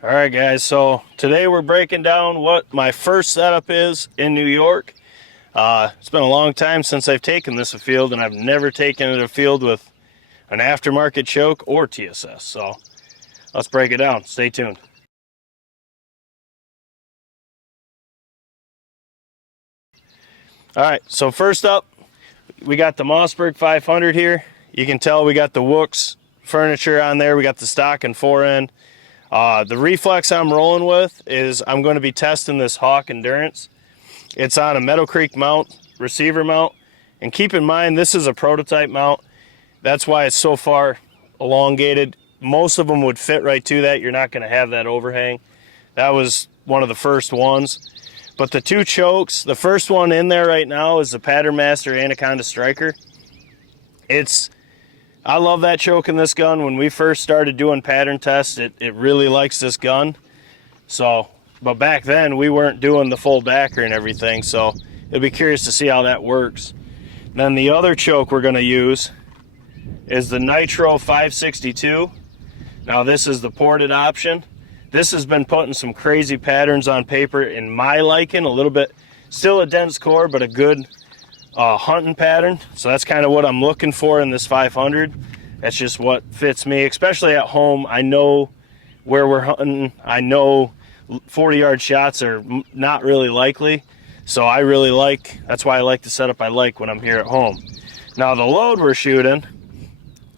All right, guys, so today we're breaking down what my first setup is in New York. It's been a long time since I've taken this afield, and I've never taken it afield with an aftermarket choke or TSS. So let's break it down. Stay tuned. All right, so first up, we got the Mossberg 500 here. You can tell we got the Wooks furniture on there. We got the stock and forend. The reflex I'm rolling with is I'm going to be testing this Hawk Endurance. It's on a Meadow Creek mount, receiver mount. And keep in mind, this is a prototype mount. That's why it's so far elongated. Most of them would fit right to that. You're not going to have that overhang. That was one of the first ones. But the two chokes, the first one in there right now is the Pattern Master Anaconda Striker. I love that choke in this gun. When we first started doing pattern tests, it really likes this gun. So, but back then we weren't doing the full backer and everything, so it'll be curious to see how that works. Then the other choke we're going to use is the Nitro 562. Now this is the ported option. This has been putting some crazy patterns on paper in my liking, a little bit, still a dense core, but a good hunting pattern. So that's kind of what I'm looking for in this 500. That's just what fits me, especially at home. I know where we're hunting. I know 40-yard shots are not really likely. So I really like, that's why I like the setup I like when I'm here at home. Now the load we're shooting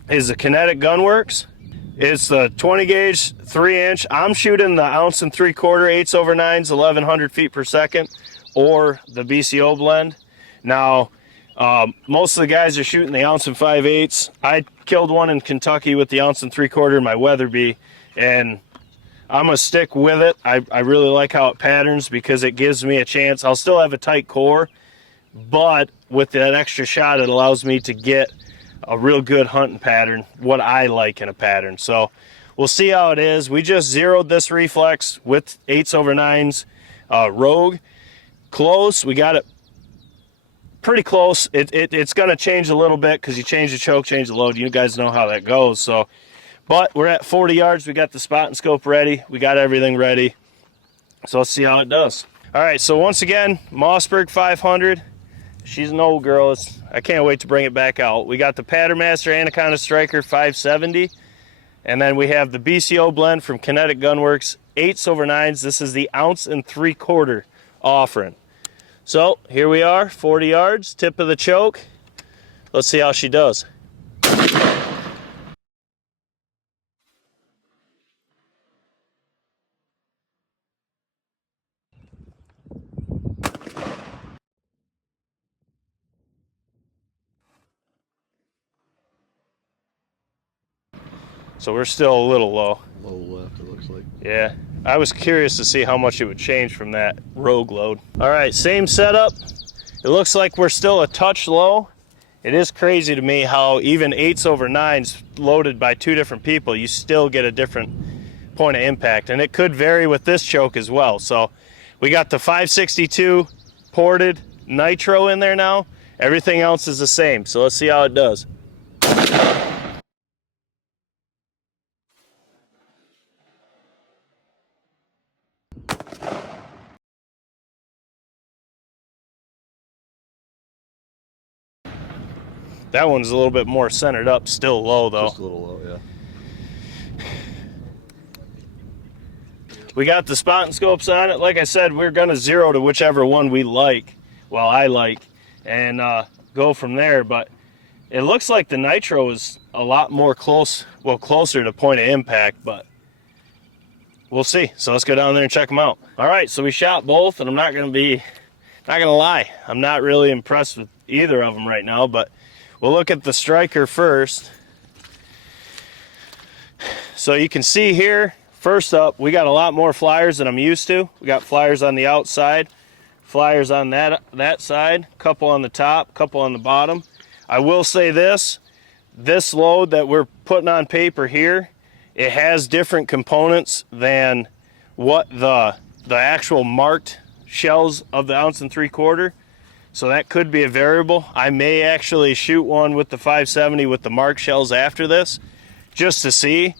is the Kinetic Gunworks. It's the 20 gauge 3-inch. I'm shooting the 1 3/4 8/9s 1100 feet per second, or the BCO blend. Now, most of the guys are shooting the 1 5/8. I killed one in Kentucky with the 1 3/4, my Weatherby, and I'm gonna stick with it. I really like how it patterns because it gives me a chance. I'll still have a tight core, but with that extra shot, it allows me to get a real good hunting pattern, what I like in a pattern. So we'll see how it is. We just zeroed this reflex with 8/9s Rogue. Close, we got it pretty close. It's going to change a little bit because you change the choke, change the load. You guys know how that goes. So, but we're at 40 yards. We got the spot and scope ready. We got everything ready. So let's see how it does. All right, so once again, Mossberg 500. She's an old girl. I can't wait to bring it back out. We got the Pattern Master Anaconda Striker 570. And then we have the BCO blend from Kinetic Gunworks 8/9s. This is the 1 3/4 offering. So here we are, 40 yards, tip of the choke. Let's see how she does. So we're still a little low. Low left, it looks like. Yeah, I was curious to see how much it would change from that Rogue load. All right, same setup. It looks like we're still a touch low. It is crazy to me how even 8/9s loaded by two different people, you still get a different point of impact. And it could vary with this choke as well. So we got the 562 ported Nitro in there now. Everything else is the same. So let's see how it does. That one's a little bit more centered up, still low though. Just a little low, yeah. We got the spot and scopes on it. Like I said, we're gonna zero to whichever one we like, well I like, and go from there. But it looks like the Nitro is a lot more closer to point of impact, but we'll see. So let's go down there and check them out. All right, so we shot both, and I'm not gonna lie, I'm not really impressed with either of them right now, but we'll look at the Striker first. So you can see here, first up, we got a lot more flyers than I'm used to. We got flyers on the outside, flyers on that side, couple on the top, couple on the bottom. I will say this load that we're putting on paper here, it has different components than what the actual marked shells of the 1 3/4. So that could be a variable. I may actually shoot one with the 570 with the mark shells after this, just to see.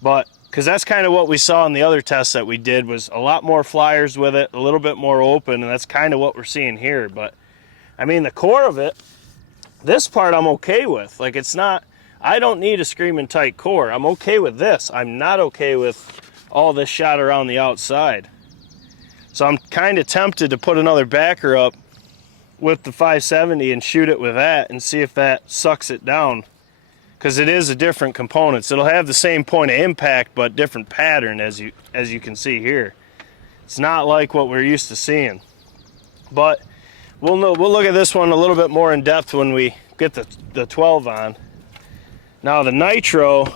But because that's kind of what we saw in the other tests that we did, was a lot more flyers with it, a little bit more open, and that's kind of what we're seeing here. But I mean, the core of it, this part I'm okay with. Like, it's not, I don't need a screaming tight core. I'm okay with this. I'm not okay with all this shot around the outside. So I'm kind of tempted to put another backer up with the 570 and shoot it with that and see if that sucks it down, because it is a different components. It'll have the same point of impact but different pattern, as you can see here. It's not like what we're used to seeing. But we'll look at this one a little bit more in depth when we get the 12 on. Now the nitro's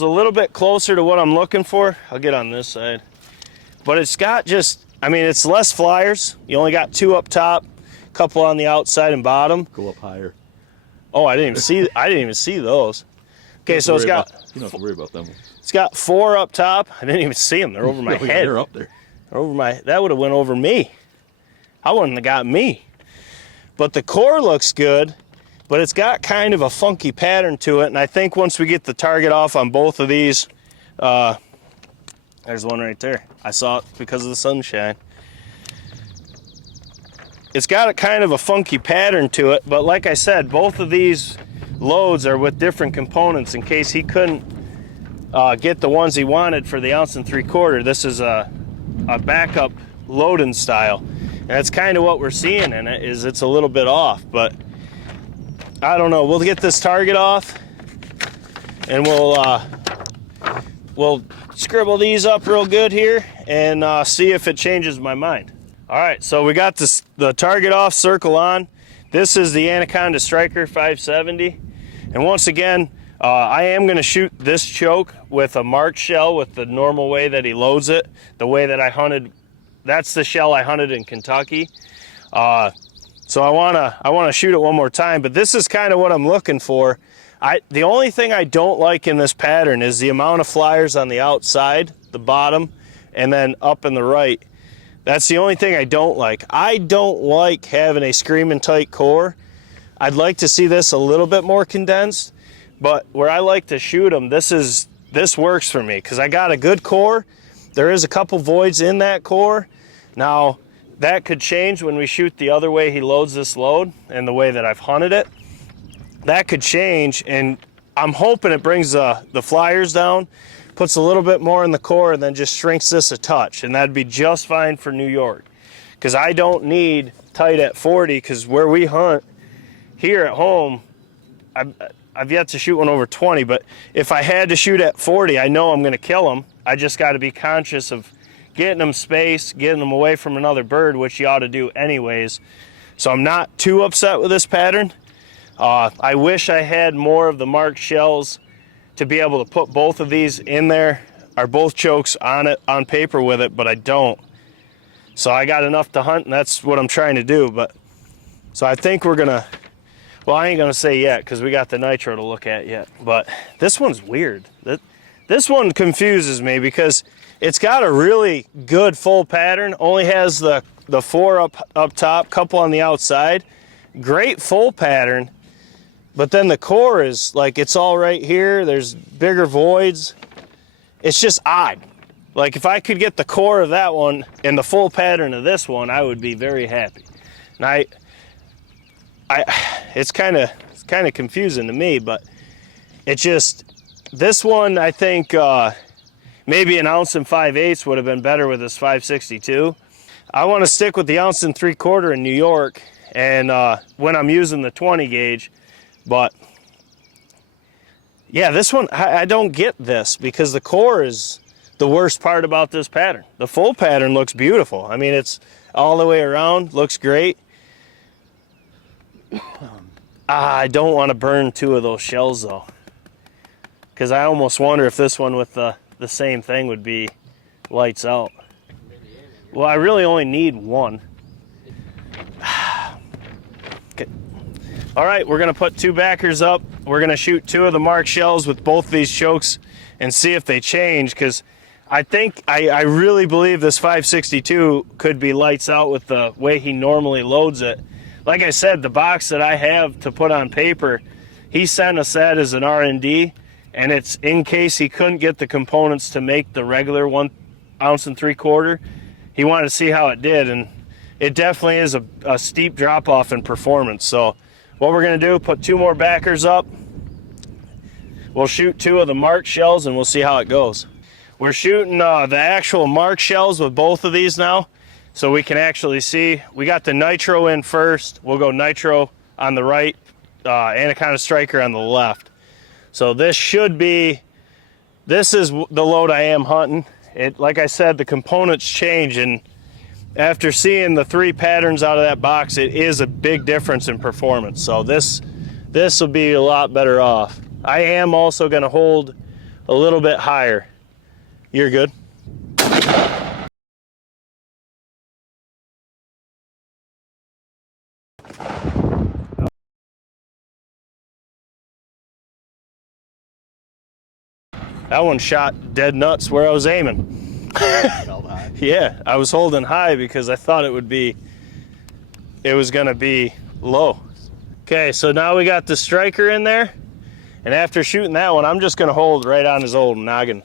a little bit closer to what I'm looking for. I'll get on this side. But it's got just, I mean, it's less flyers. You only got 2 up top, a couple on the outside and bottom. Go up higher. Oh, I didn't even see those. Okay, so it's got, you don't have to worry about them. It's got 4 up top. I didn't even see them. They're over my head. They're up there. They're over my, that would have went over me. I wouldn't have got me. But the core looks good, but it's got kind of a funky pattern to it. And I think once we get the target off on both of these, there's one right there. I saw it because of the sunshine. It's got a kind of a funky pattern to it, but like I said, both of these loads are with different components in case he couldn't get the ones he wanted for the 1 3/4 ounce. This is a backup loading style. And that's kind of what we're seeing in it, is it's a little bit off, but I don't know. We'll get this target off and we'll scribble these up real good here and see if it changes my mind. All right, so we got the target off, circle on. This is the Anaconda Striker 570. And once again, I am gonna shoot this choke with a marked shell with the normal way that he loads it, the way that I hunted. That's the shell I hunted in Kentucky. So I wanna shoot it one more time, but this is kind of what I'm looking for. The only thing I don't like in this pattern is the amount of flyers on the outside, the bottom, and then up in the right. That's the only thing I don't like. I don't like having a screaming tight core. I'd like to see this a little bit more condensed, but where I like to shoot them, this works for me because I got a good core. There is a couple voids in that core. Now, that could change when we shoot the other way he loads this load and the way that I've hunted it. That could change, and I'm hoping it brings the flyers down, puts a little bit more in the core, and then just shrinks this a touch, and that'd be just fine for New York. Because I don't need tight at 40, because where we hunt here at home, I've yet to shoot one over 20, but if I had to shoot at 40, I know I'm going to kill them. I just got to be conscious of getting them space, getting them away from another bird, which you ought to do anyways. So I'm not too upset with this pattern. I wish I had more of the marked shells to be able to put both of these in there, or both chokes on it, on paper with it, but I don't. So I got enough to hunt, and that's what I'm trying to do. But so I think we're gonna, well, I ain't gonna say yet because we got the nitro to look at yet. But this one's weird. This one confuses me because it's got a really good full pattern, only has the 4 up top, couple on the outside. Great full pattern. But then the core is like, it's all right here. There's bigger voids. It's just odd. Like if I could get the core of that one and the full pattern of this one, I would be very happy. And it's kind of confusing to me, but it just, this one, I think maybe 1 5/8 ounce would have been better with this 562. I want to stick with the 1 3/4 ounce in New York, and when I'm using the 20 gauge. But yeah, this one, I don't get this because the core is the worst part about this pattern. The full pattern looks beautiful. I mean, it's all the way around, looks great. I don't want to burn 2 of those shells though, because I almost wonder if this one with the same thing would be lights out. Well, I really only need 1. All right, we're gonna put 2 backers up. We're gonna shoot 2 of the marked shells with both these chokes and see if they change, because I think, I really believe this 562 could be lights out with the way he normally loads it. Like I said, the box that I have to put on paper, he sent us that as an R&D, and it's in case he couldn't get the components to make the regular 1 3/4 ounce. He wanted to see how it did, and it definitely is a steep drop off in performance. So what we're going to do, put 2 more backers up. We'll shoot 2 of the marked shells and we'll see how it goes. We're shooting the actual marked shells with both of these now, so we can actually see. We got the nitro in first. We'll go nitro on the right, Anaconda Striker on the left. So this should be, this is the load I am hunting. It, like I said, the components change, and after seeing the 3 patterns out of that box, it is a big difference in performance. So this will be a lot better off. I am also going to hold a little bit higher. You're good. That one shot dead nuts where I was aiming. Held high. Yeah, I was holding high because I thought it was gonna be low. Okay, so now we got the striker in there, and after shooting that one, I'm just gonna hold right on his old noggin.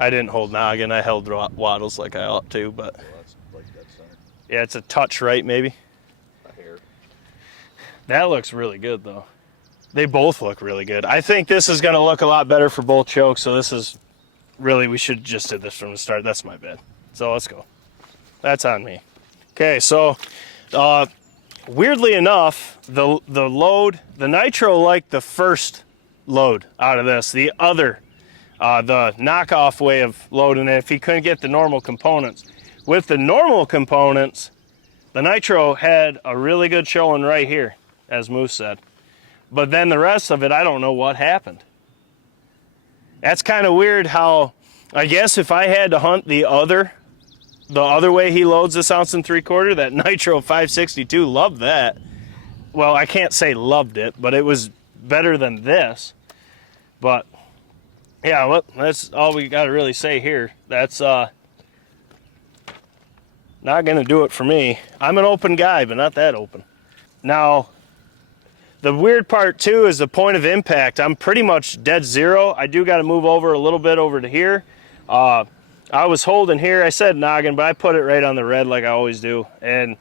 I didn't hold noggin, I held wattles like I ought to, but Well, that's like dead center. yeah, it's a touch right maybe. A hair. That looks really good though. They both look really good. I think this is gonna look a lot better for both chokes, so this is really, we should just did this from the start. That's my bad. So let's go. That's on me. Okay, so weirdly enough, the load, the nitro liked the first load out of this. The other, the knockoff way of loading it, if he couldn't get the normal components. With the normal components, the nitro had a really good showing right here, as Moose said. But then the rest of it, I don't know what happened. That's kind of weird how, I guess if I had to hunt the other way he loads this 1 3/4 ounce, that nitro 562, loved that. Well, I can't say loved it, but it was better than this. But yeah, well, that's all we got to really say here. That's not gonna do it for me. I'm an open guy, but not that open. Now, the weird part too is the point of impact. I'm pretty much dead zero. I do got to move over a little bit over to here. I was holding here, I said noggin, but I put it right on the red like I always do. And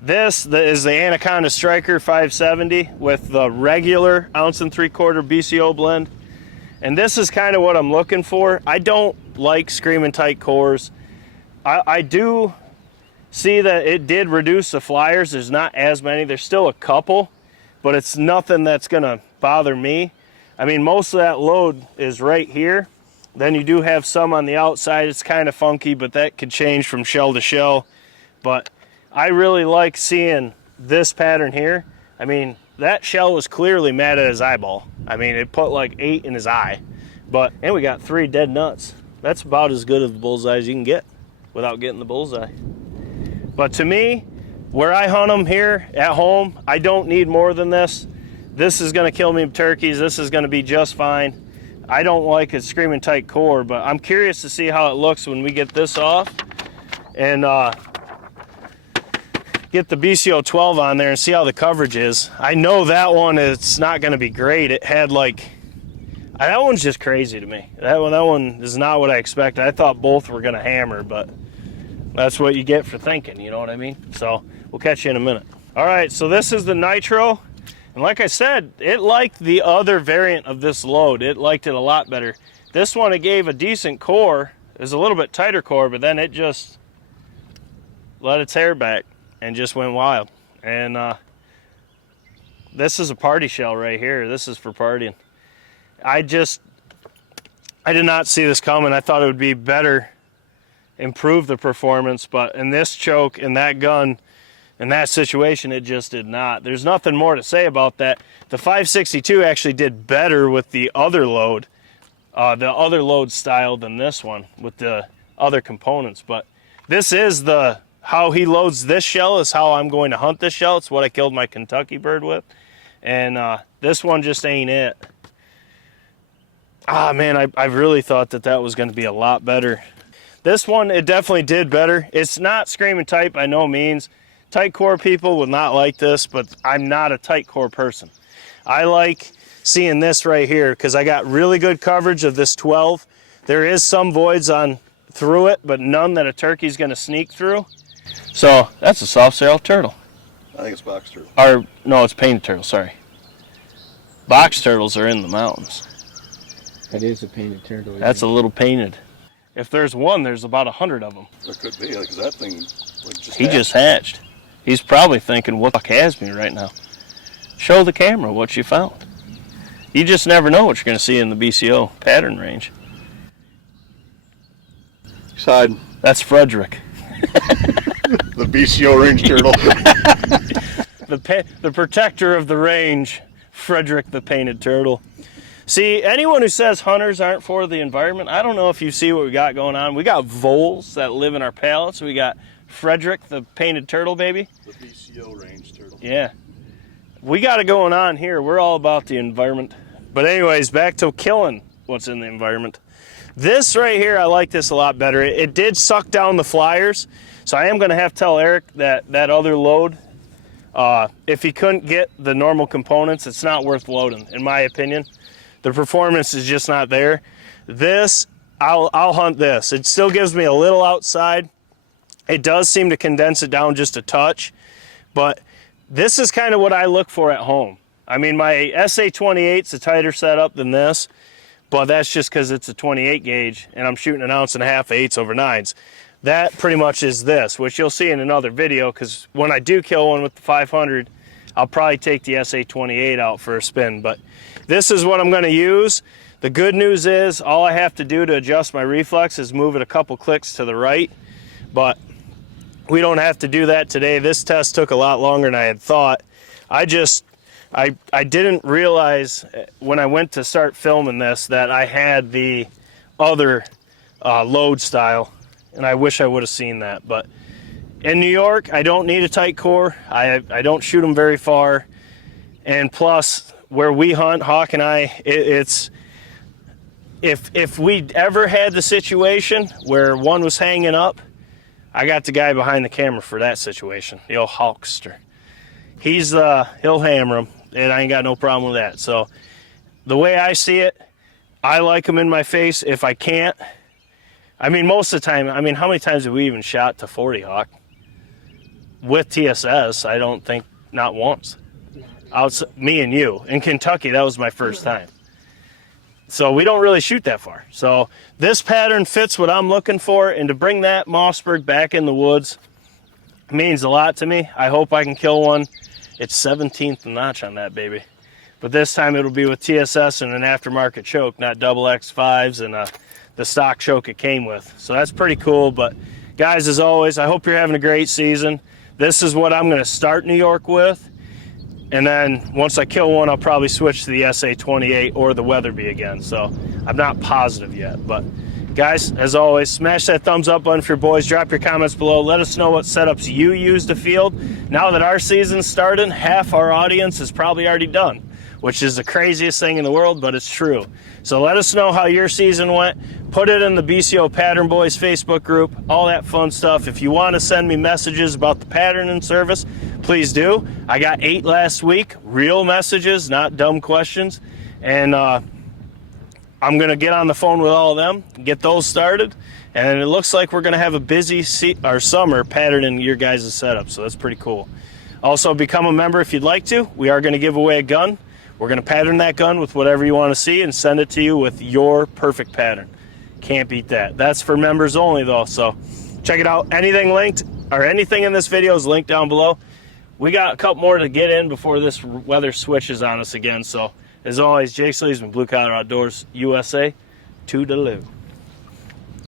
this is the Anaconda Striker 570 with the regular 1 3/4 ounce BCO blend. And this is kind of what I'm looking for. I don't like screaming tight cores. I do see that it did reduce the flyers. There's not as many. There's still a couple, but it's nothing that's gonna bother me. I mean, most of that load is right here. Then you do have some on the outside. It's kind of funky, but that could change from shell to shell. But I really like seeing this pattern here. I mean, that shell was clearly mad at his eyeball. I mean, it put like 8 in his eye. And we got 3 dead nuts. That's about as good of a bullseye as you can get without getting the bullseye. But to me, where I hunt them here at home, I don't need more than this. This is gonna kill me turkeys. This is gonna be just fine. I don't like a screaming tight core, but I'm curious to see how it looks when we get this off and get the BCO 12 on there and see how the coverage is. I know that one, it's not gonna be great. It had like, that one's just crazy to me. That one is not what I expected. I thought both were gonna hammer, but that's what you get for thinking, you know what I mean? So we'll catch you in a minute. All right, so this is the nitro. And like I said, it liked the other variant of this load. It liked it a lot better. This one, it gave a decent core. It was a little bit tighter core, but then it just let its hair back and just went wild. And this is a party shell right here. This is for partying. I did not see this coming. I thought it would be better, improve the performance, but in this choke, in that gun, in that situation, it just did not. There's nothing more to say about that. The 562 actually did better with the other load style than this one with the other components. But this is how he loads this shell is how I'm going to hunt this shell. It's what I killed my Kentucky bird with. and this one just ain't it. Ah, man, I really thought that was going to be a lot better. This one, it definitely did better. It's not screaming tight by no means. Tight core people will not like this, but I'm not a tight core person. I like seeing this right here because I got really good coverage of this 12. There is some voids on through it, but none that a turkey's going to sneak through. So that's a soft-shell turtle. I think it's box turtle. Or no, it's painted turtle. Sorry. Box turtles are in the mountains. That is a painted turtle. That's a little painted. If there's one, there's about 100 of them. There could be, because that thing just hatched. He's probably thinking, what the fuck has me right now? Show the camera what you found. You just never know what you're going to see in the BCO pattern range. Side. That's Frederick. The BCO range turtle. The protector of the range, Frederick the painted turtle. See, anyone who says hunters aren't for the environment, I don't know if you see what we got going on. We got voles that live in our pallets. We got Frederick the painted turtle, baby. The BCO range turtle. Yeah. We got it going on here. We're all about the environment. But anyways, back to killing what's in the environment. This right here, I like this a lot better. It did suck down the flyers. So I am going to have to tell Eric that other load, if he couldn't get the normal components, it's not worth loading, in my opinion. The performance is just not there. This, I'll hunt this. It still gives me a little outside. It does seem to condense it down just a touch, but this is kind of what I look for at home. I mean, my SA-28's a tighter setup than this, but that's just because it's a 28 gauge and I'm shooting 1.5 ounce 8s/9s. That pretty much is this, which you'll see in another video, because when I do kill one with the 500, I'll probably take the SA-28 out for a spin, but this is what I'm going to use. The good news is all I have to do to adjust my reflex is move it a couple clicks to the right, but we don't have to do that today. This test took a lot longer than I had thought. I didn't realize when I went to start filming this that I had the other load style, and I wish I would have seen that. But in New York, I don't need a tight core. I don't shoot them very far, and plus where we hunt, Hawk and I, it's if we ever had the situation where one was hanging up, I got the guy behind the camera for that situation, the old Hawkster. He'll hammer him, and I ain't got no problem with that. So the way I see it, I like them in my face. If I can't, I mean, most of the time, I mean, how many times have we even shot to 40 Hawk? With TSS, I don't think, not once. Me and you. In Kentucky, that was my first time. So we don't really shoot that far. So this pattern fits what I'm looking for, and to bring that mossberg back in the woods means a lot to me. I hope I can kill one. It's 17th notch on that baby. But this time it'll be with TSS and an aftermarket choke, not double X5s and the stock choke it came with. So that's pretty cool. But guys, as always, I hope you're having a great season. This is what I'm going to start New York with. And then once I kill one, I'll probably switch to the SA-28 or the Weatherby again. So I'm not positive yet. But guys, as always, smash that thumbs up button for your boys. Drop your comments below. Let us know what setups you use to field. Now that our season's started, half our audience is probably already done, which is the craziest thing in the world, but it's true. So let us know how your season went. Put it in the BCO Pattern Boys Facebook group, all that fun stuff. If you want to send me messages about the pattern and service, please do. I got 8 last week, real messages, not dumb questions. And I'm going to get on the phone with all of them, get those started. And it looks like we're going to have a busy summer patterning your guys' setup, so that's pretty cool. Also, become a member if you'd like to. We are going to give away a gun. We're going to pattern that gun with whatever you want to see and send it to you with your perfect pattern. Can't beat that. That's for members only, though, so check it out. Anything linked or anything in this video is linked down below. We got a couple more to get in before this weather switches on us again. So, as always, Jake Sleesman, Blue Collar Outdoors USA, toodaloo.